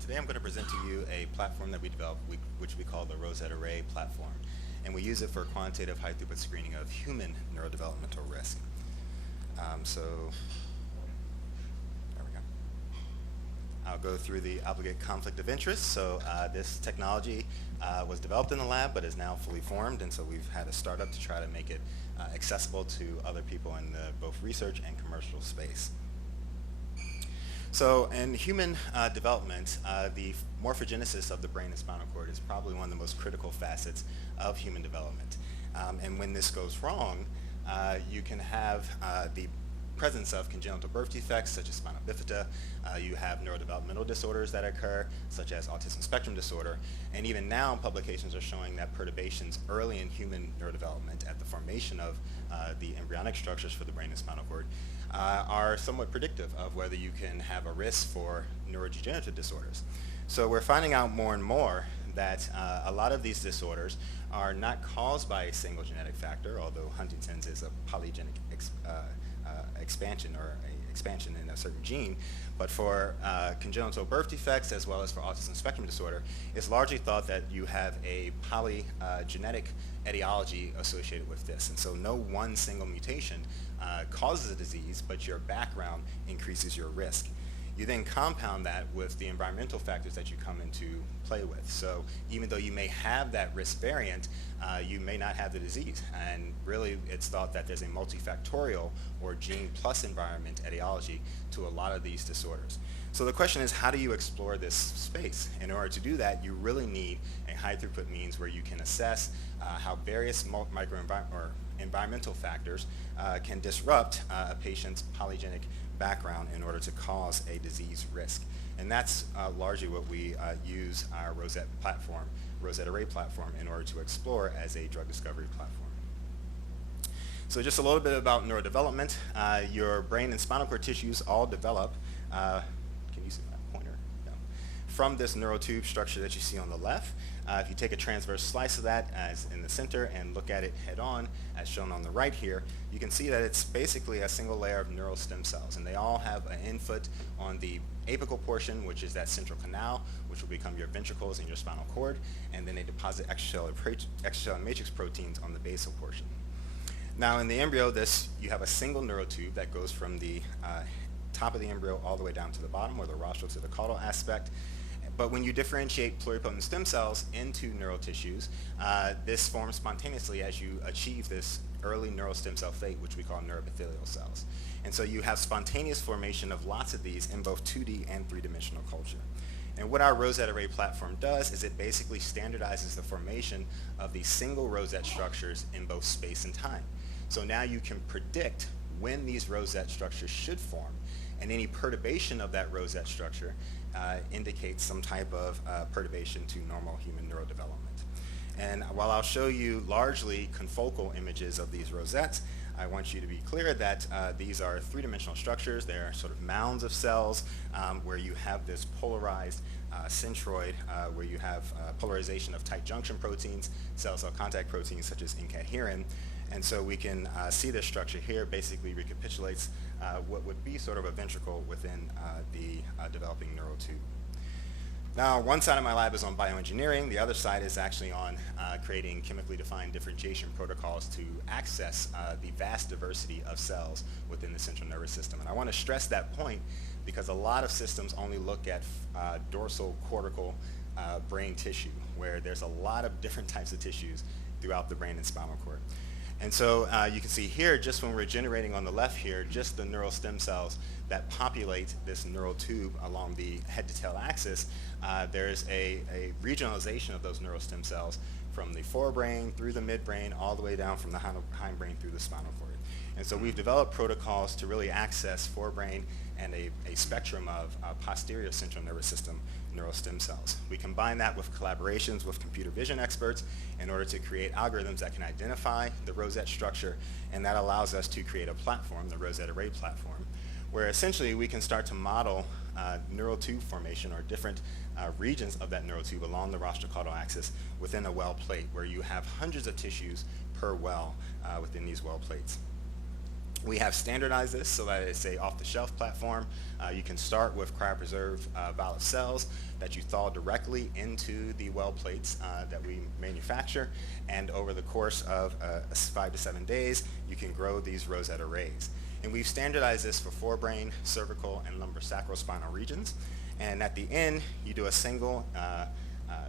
Today I'm going to present to you a platform that we developed, which we call the RosetteArray platform. And we use it for quantitative high-throughput screening of human neurodevelopmental risk. There we go. I'll go through the obligate conflict of interest. This technology was developed in the lab, but is now fully formed, and so we've had a startup to try to make it accessible to other people in the both research and commercial space. So in human development, the morphogenesis of the brain and spinal cord is probably one of the most critical facets of human development. And when this goes wrong, you can have the presence of congenital birth defects such as spinal bifida. You have neurodevelopmental disorders that occur such as autism spectrum disorder. And even now publications are showing that perturbations early in human neurodevelopment at the formation of the embryonic structures for the brain and spinal cord are somewhat predictive of whether you can have a risk for neurodegenerative disorders. So we're finding out more and more that a lot of these disorders are not caused by a single genetic factor, although Huntington's is a polygenic expansion in a certain gene, but for congenital birth defects as well as for autism spectrum disorder, it's largely thought that you have a polygenetic etiology associated with this. And so no one single mutation causes a disease, but your background increases your risk. You then compound that with the environmental factors that you come into play with. So even though you may have that risk variant, you may not have the disease. And really, it's thought that there's a multifactorial or gene plus environment etiology to a lot of these disorders. So the question is, how do you explore this space? In order to do that, you really need a high throughput means where you can assess how various environmental factors can disrupt a patient's polygenic background in order to cause a disease risk. And that's largely what we use our RosetteArray platform in order to explore as a drug discovery platform. So just a little bit about neurodevelopment. Your brain and spinal cord tissues all develop, can you see my pointer? No. From this neural tube structure that you see on the left. If you take a transverse slice of that as in the center and look at it head on, as shown on the right here, you can see that it's basically a single layer of neural stem cells, and they all have an input on the apical portion, which is that central canal, which will become your ventricles and your spinal cord, and then they deposit extracellular matrix proteins on the basal portion. Now in the embryo, you have a single neural tube that goes from the top of the embryo all the way down to the bottom, or the rostral to the caudal aspect. But when you differentiate pluripotent stem cells into neural tissues, this forms spontaneously as you achieve this early neural stem cell fate, which we call neuroepithelial cells. And so you have spontaneous formation of lots of these in both 2D and 3-dimensional culture. And what our RosetteArray platform does is it basically standardizes the formation of these single rosette structures in both space and time. So now you can predict when these rosette structures should form, and any perturbation of that rosette structure indicates some type of perturbation to normal human neurodevelopment. And while I'll show you largely confocal images of these rosettes, I want you to be clear that these are 3-dimensional structures. They're sort of mounds of cells where you have this polarized centroid where you have polarization of tight junction proteins, cell-cell contact proteins such as incadherin. And so we can see this structure here basically recapitulates what would be sort of a ventricle within the developing neural tube. Now, one side of my lab is on bioengineering. The other side is actually on creating chemically defined differentiation protocols to access the vast diversity of cells within the central nervous system. And I want to stress that point because a lot of systems only look at dorsal cortical brain tissue, where there's a lot of different types of tissues throughout the brain and spinal cord. And so you can see here, just when we're generating on the left here, just the neural stem cells that populate this neural tube along the head to tail axis, there's a regionalization of those neural stem cells from the forebrain through the midbrain, all the way down from the hindbrain through the spinal cord. And so we've developed protocols to really access forebrain and a spectrum of posterior central nervous system neural stem cells. We combine that with collaborations with computer vision experts in order to create algorithms that can identify the rosette structure, and that allows us to create a platform, the RosetteArray platform, where essentially we can start to model neural tube formation or different regions of that neural tube along the rostrocaudal axis within a well plate, where you have hundreds of tissues per well within these well plates. We have standardized this so that it's a off-the-shelf platform. You can start with cryopreserved violet cells that you thaw directly into the well plates that we manufacture, and over the course of 5 to 7 days, you can grow these rosette arrays. And we've standardized this for forebrain, cervical, and lumbosacrospinal regions. And at the end, you do a single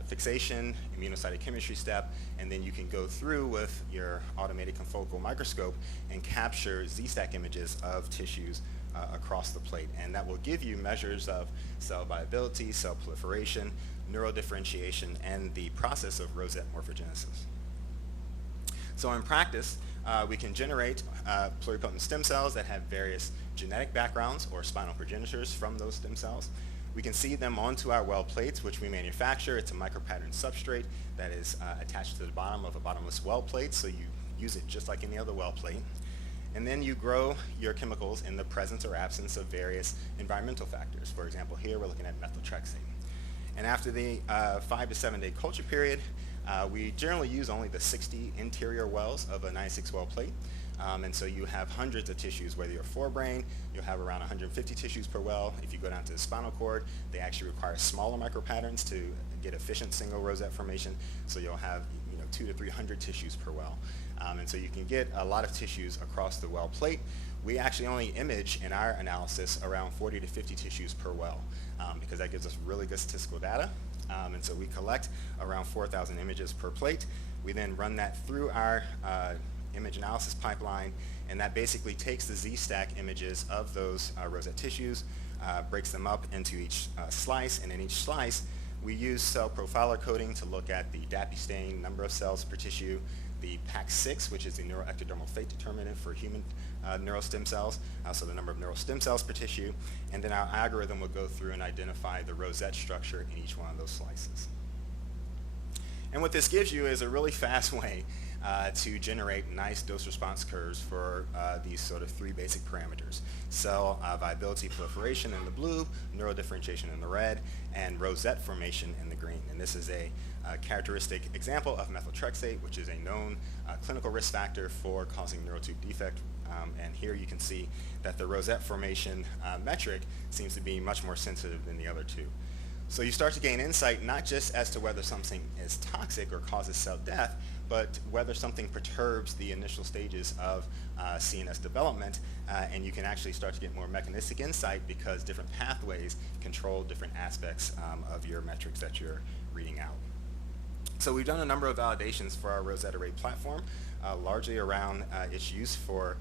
fixation, immunocytochemistry step, and then you can go through with your automated confocal microscope and capture Z-stack images of tissues across the plate. And that will give you measures of cell viability, cell proliferation, neurodifferentiation, and the process of rosette morphogenesis. So in practice, we can generate pluripotent stem cells that have various genetic backgrounds or spinal progenitors from those stem cells. We can seed them onto our well plates, which we manufacture. It's a micropattern substrate that is attached to the bottom of a bottomless well plate, so you use it just like any other well plate. And then you grow your chemicals in the presence or absence of various environmental factors. For example, here we're looking at methotrexate. And after the 5 to 7 day culture period, we generally use only the 60 interior wells of a 96 well plate. And so you have hundreds of tissues, whether you're forebrain, you'll have around 150 tissues per well. If you go down to the spinal cord, they actually require smaller micropatterns to get efficient single rosette formation. So you'll have 200 to 300 tissues per well. And so you can get a lot of tissues across the well plate. We actually only image in our analysis around 40 to 50 tissues per well because that gives us really good statistical data. And so we collect around 4,000 images per plate. We then run that through our image analysis pipeline, and that basically takes the Z-stack images of those rosette tissues, breaks them up into each slice, and in each slice we use cell profiler coding to look at the DAPI stain, number of cells per tissue, the PAX6, which is the neuroectodermal fate determinant for human neural stem cells, so the number of neural stem cells per tissue, and then our algorithm will go through and identify the rosette structure in each one of those slices. And what this gives you is a really fast way to generate nice dose-response curves for these sort of 3 basic parameters: cell viability, proliferation in the blue, neurodifferentiation in the red, and rosette formation in the green. And this is a characteristic example of methotrexate, which is a known clinical risk factor for causing neural tube defect. And here you can see that the rosette formation metric seems to be much more sensitive than the other two. So you start to gain insight not just as to whether something is toxic or causes cell death, but whether something perturbs the initial stages of CNS development, and you can actually start to get more mechanistic insight because different pathways control different aspects of your metrics that you're reading out. So we've done a number of validations for our RosetteArray platform, largely around its use for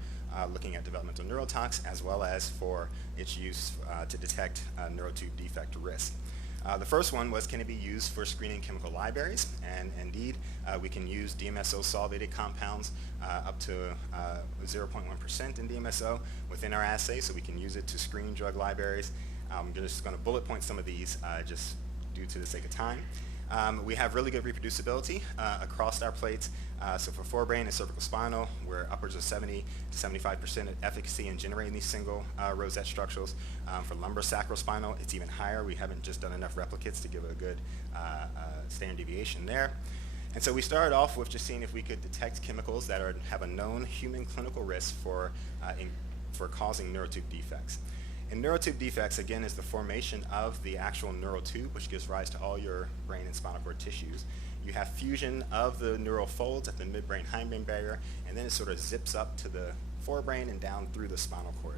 looking at developmental neurotox, as well as for its use to detect neural tube defect risk. The first one was, can it be used for screening chemical libraries? And indeed, we can use DMSO solvated compounds up to 0.1% in DMSO within our assay, so we can use it to screen drug libraries. I'm just going to bullet point some of these just due to the sake of time. We have really good reproducibility across our plates. So for forebrain and cervical spinal, we're upwards of 70 to 75% efficacy in generating these single rosette structures. For lumbosacrospinal, it's even higher. We haven't just done enough replicates to give a good standard deviation there. And so we started off with just seeing if we could detect chemicals that have a known human clinical risk for causing neural tube defects. And neural tube defects, again, is the formation of the actual neural tube, which gives rise to all your brain and spinal cord tissues. You have fusion of the neural folds at the midbrain hindbrain barrier, and then it sort of zips up to the forebrain and down through the spinal cord.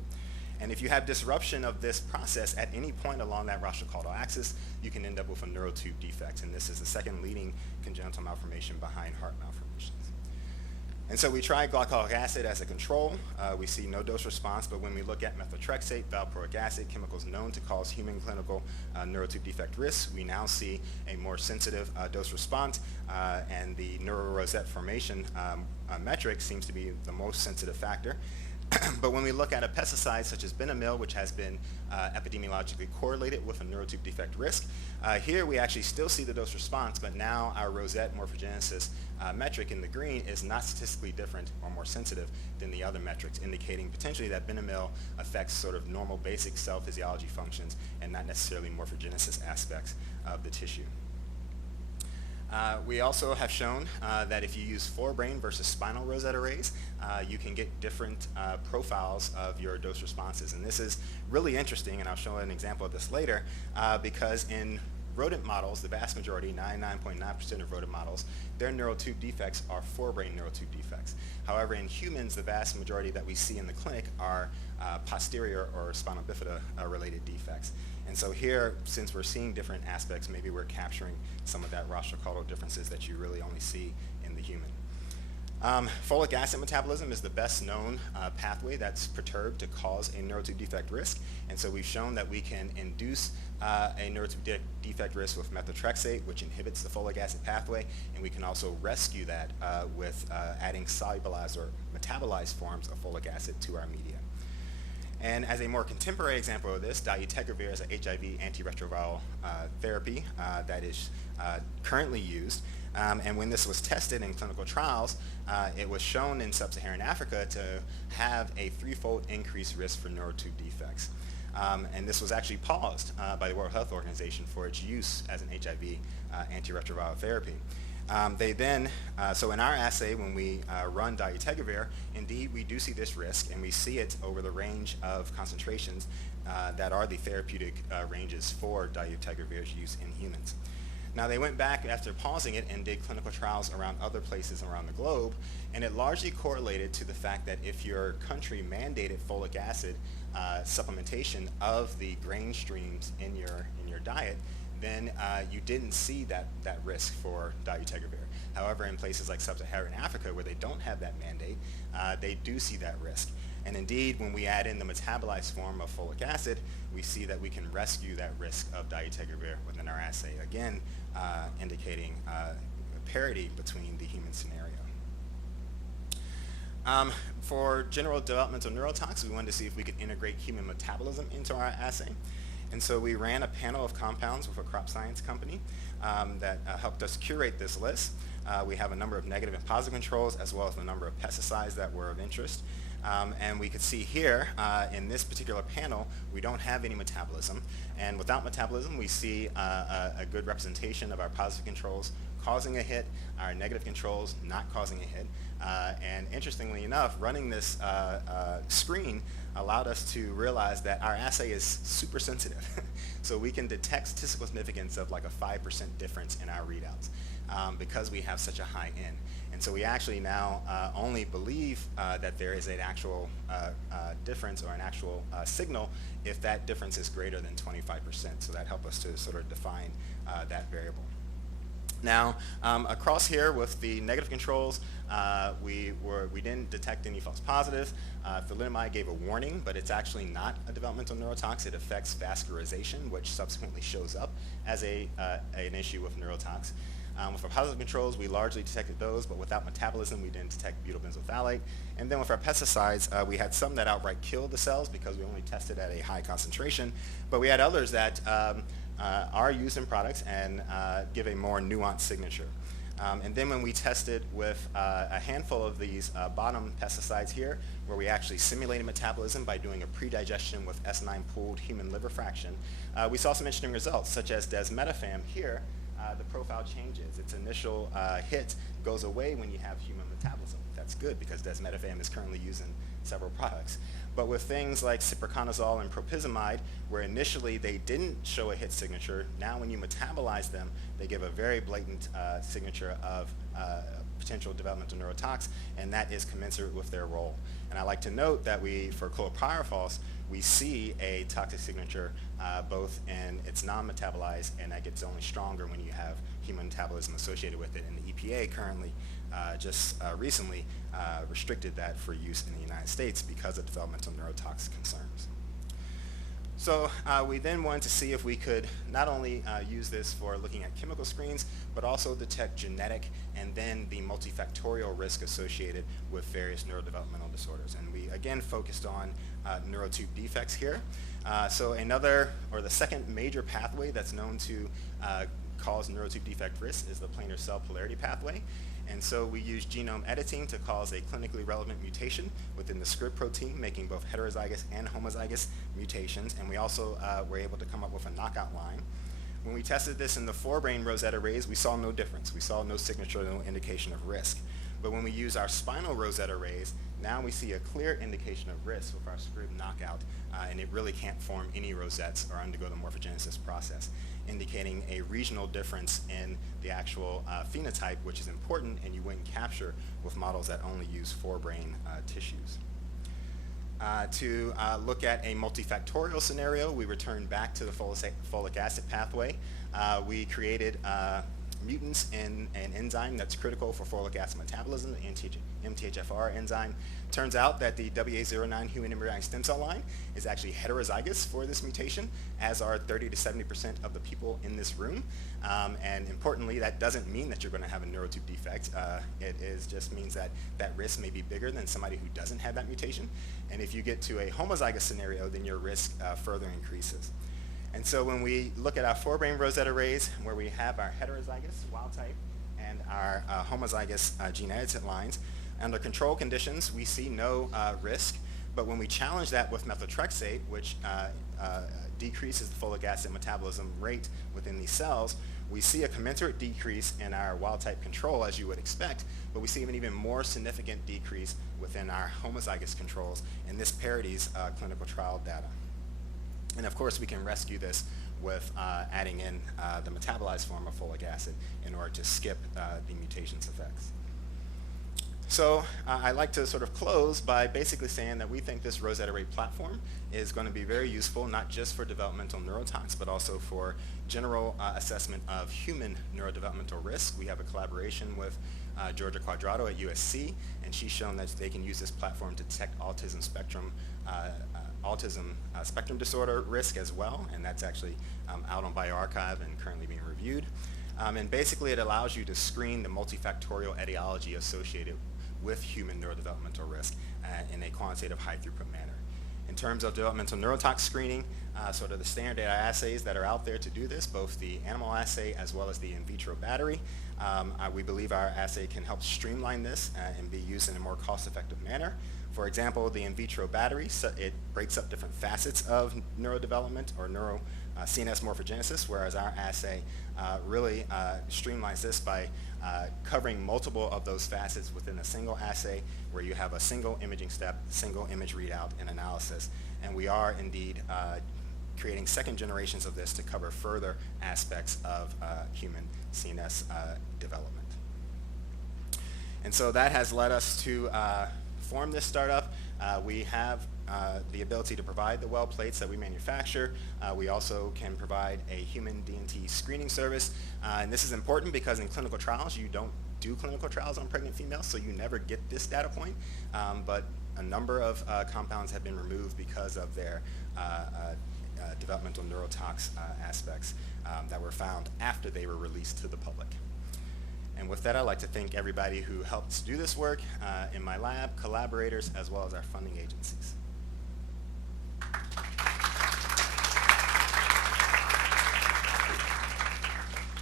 And if you have disruption of this process at any point along that rostral-caudal axis, you can end up with a neural tube defect. And this is the second leading congenital malformation behind heart malformations. And so we tried glycolic acid as a control. We see no dose response, but when we look at methotrexate, valproic acid, chemicals known to cause human clinical neural tube defect risks, we now see a more sensitive dose response, and the neural rosette formation metric seems to be the most sensitive factor. But when we look at a pesticide such as benamil, which has been epidemiologically correlated with a neural tube defect risk, here we actually still see the dose response, but now our rosette morphogenesis metric in the green is not statistically different or more sensitive than the other metrics, indicating potentially that benamil affects sort of normal basic cell physiology functions and not necessarily morphogenesis aspects of the tissue. We also have shown that if you use forebrain versus spinal rosette arrays, you can get different profiles of your dose responses. And this is really interesting, and I'll show an example of this later, because in rodent models, the vast majority, 99.9% of rodent models, their neural tube defects are forebrain neural tube defects. However, in humans, the vast majority that we see in the clinic are posterior or spinal bifida related defects. And so here, since we're seeing different aspects, maybe we're capturing some of that rostral-caudal differences that you really only see in the human. Folic acid metabolism is the best known pathway that's perturbed to cause a neural tube defect risk. And so we've shown that we can induce a neural tube defect risk with methotrexate, which inhibits the folic acid pathway, and we can also rescue that with adding solubilized or metabolized forms of folic acid to our media. And as a more contemporary example of this, dolutegravir is an HIV antiretroviral therapy that is currently used. And when this was tested in clinical trials, it was shown in sub-Saharan Africa to have a 3-fold increased risk for neural tube defects. And this was actually paused by the World Health Organization for its use as an HIV antiretroviral therapy. They then, so in our assay, when we run dolutegravir, indeed we do see this risk, and we see it over the range of concentrations that are the therapeutic ranges for dolutegravir's use in humans. Now they went back after pausing it and did clinical trials around other places around the globe, and it largely correlated to the fact that if your country mandated folic acid supplementation of the grain streams in your diet, then you didn't see that risk for dolutegravir. However, in places like sub-Saharan Africa, where they don't have that mandate, they do see that risk. And indeed, when we add in the metabolized form of folic acid, we see that we can rescue that risk of dolutegravir within our assay, again indicating parity between the human scenario. For general developmental neurotox, we wanted to see if we could integrate human metabolism into our assay. And so we ran a panel of compounds with a crop science company that helped us curate this list. We have a number of negative and positive controls, as well as a number of pesticides that were of interest. And we could see here in this particular panel, we don't have any metabolism. And without metabolism, we see a good representation of our positive controls causing a hit, our negative controls not causing a hit. And interestingly enough, running this screen allowed us to realize that our assay is super sensitive. So we can detect statistical significance of like a 5% difference in our readouts because we have such a high N. And so we actually now only believe that there is an actual difference or an actual signal if that difference is greater than 25%. So that helped us to sort of define that variable. Now, across here with the negative controls, we didn't detect any false positives. Thalidomide gave a warning, but it's actually not a developmental neurotox. It affects vascularization, which subsequently shows up as an issue with neurotox. With our positive controls, we largely detected those, but without metabolism, we didn't detect butylbenzophthalate. And then with our pesticides, we had some that outright killed the cells because we only tested at a high concentration, but we had others that are used in products and give a more nuanced signature. And then when we tested with a handful of these bottom pesticides here, where we actually simulated metabolism by doing a pre-digestion with S9 pooled human liver fraction, we saw some interesting results, such as desmetafam here. The profile changes. Its initial hit goes away when you have human metabolism. That's good because desmetafam is currently used in several products. But with things like ciproconazole and propizamide, where initially they didn't show a hit signature, now when you metabolize them, they give a very blatant signature of potential developmental neurotox, and that is commensurate with their role. And I like to note that for chlorpyrifos, we see a toxic signature both in its non-metabolized, and that gets only stronger when you have human metabolism associated with it. And the EPA currently just recently restricted that for use in the United States because of developmental neurotox concerns. So we then wanted to see if we could not only use this for looking at chemical screens, but also detect genetic and then the multifactorial risk associated with various neurodevelopmental disorders. And we again focused on neural tube defects here. So the second major pathway that's known to cause neural tube defect risk is the planar cell polarity pathway. And so we use genome editing to cause a clinically relevant mutation within the SCRIB protein, making both heterozygous and homozygous mutations. And we also were able to come up with a knockout line. When we tested this in the forebrain Rosette arrays, we saw no difference. We saw no signature, no indication of risk. But when we use our spinal Rosette arrays, now we see a clear indication of risk with our script knockout, and it really can't form any rosettes or undergo the morphogenesis process, indicating a regional difference in the actual phenotype, which is important and you wouldn't capture with models that only use forebrain tissues. To look at a multifactorial scenario, we returned back to the folic acid pathway. We created mutants in an enzyme that's critical for folic acid metabolism, the MTHFR enzyme. Turns out that the WA09 human embryonic stem cell line is actually heterozygous for this mutation, as are 30 to 70% of the people in this room. And importantly, that doesn't mean that you're going to have a neural tube defect. Just means that that risk may be bigger than somebody who doesn't have that mutation. And if you get to a homozygous scenario, then your risk further increases. And so when we look at our forebrain Rosette arrays, where we have our heterozygous wild type and our homozygous gene edited lines, under control conditions, we see no risk. But when we challenge that with methotrexate, which decreases the folic acid metabolism rate within these cells, we see a commensurate decrease in our wild type control, as you would expect, but we see an even more significant decrease within our homozygous controls, and this parodies clinical trial data. And of course, we can rescue this with adding in the metabolized form of folic acid in order to skip the mutations effects. So I'd like to sort of close by basically saying that we think this Rosette Array platform is going to be very useful, not just for developmental neurotox, but also for general assessment of human neurodevelopmental risk. We have a collaboration with Georgia Quadrato at USC, and she's shown that they can use this platform to detect autism spectrum disorder risk as well, and that's actually out on bioRxiv and currently being reviewed. And basically it allows you to screen the multifactorial etiology associated with human neurodevelopmental risk in a quantitative high throughput manner. In terms of developmental neurotox screening, sort of the standard data assays that are out there to do this, both the animal assay as well as the in vitro battery, we believe our assay can help streamline this and be used in a more cost-effective manner. For example, the in vitro battery, it breaks up different facets of neurodevelopment or CNS morphogenesis, whereas our assay really streamlines this by covering multiple of those facets within a single assay, where you have a single imaging step, single image readout and analysis. And we are indeed creating second generations of this to cover further aspects of human CNS development. And so that has led us to form this startup. We have the ability to provide the well plates that we manufacture. We also can provide a human DNT screening service. And this is important because in clinical trials, you don't do clinical trials on pregnant females, so you never get this data point. But a number of compounds have been removed because of their developmental neurotox aspects that were found after they were released to the public. And with that, I'd like to thank everybody who helped do this work in my lab, collaborators, as well as our funding agencies.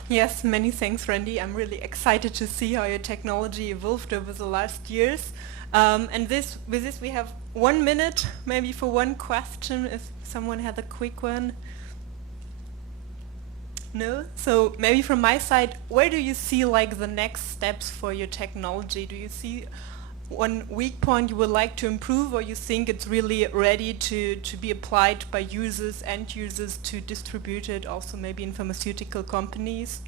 Yes, many thanks, Randy. I'm really excited to see how your technology evolved over the last years. And with this, we have 1 minute, maybe for one question, if someone had a quick one. No? So maybe from my side, where do you see like the next steps for your technology? Do you see one weak point you would like to improve, or you think it's really ready to be applied by users, end users, to distribute it also maybe in pharmaceutical companies?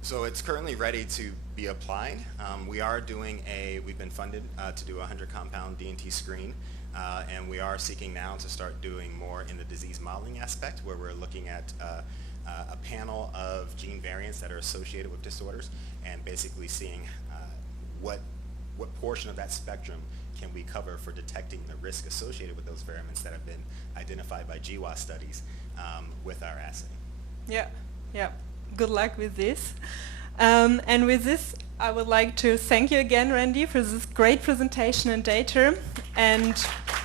So it's currently ready to be applied. We've been funded to do a 100 compound DNT screen, and we are seeking now to start doing more in the disease modeling aspect, where we're looking at a panel of gene variants that are associated with disorders, and basically seeing what portion of that spectrum can we cover for detecting the risk associated with those variants that have been identified by GWAS studies with our assay. Yeah. Good luck with this. And with this, I would like to thank you again, Randy, for this great presentation and data. And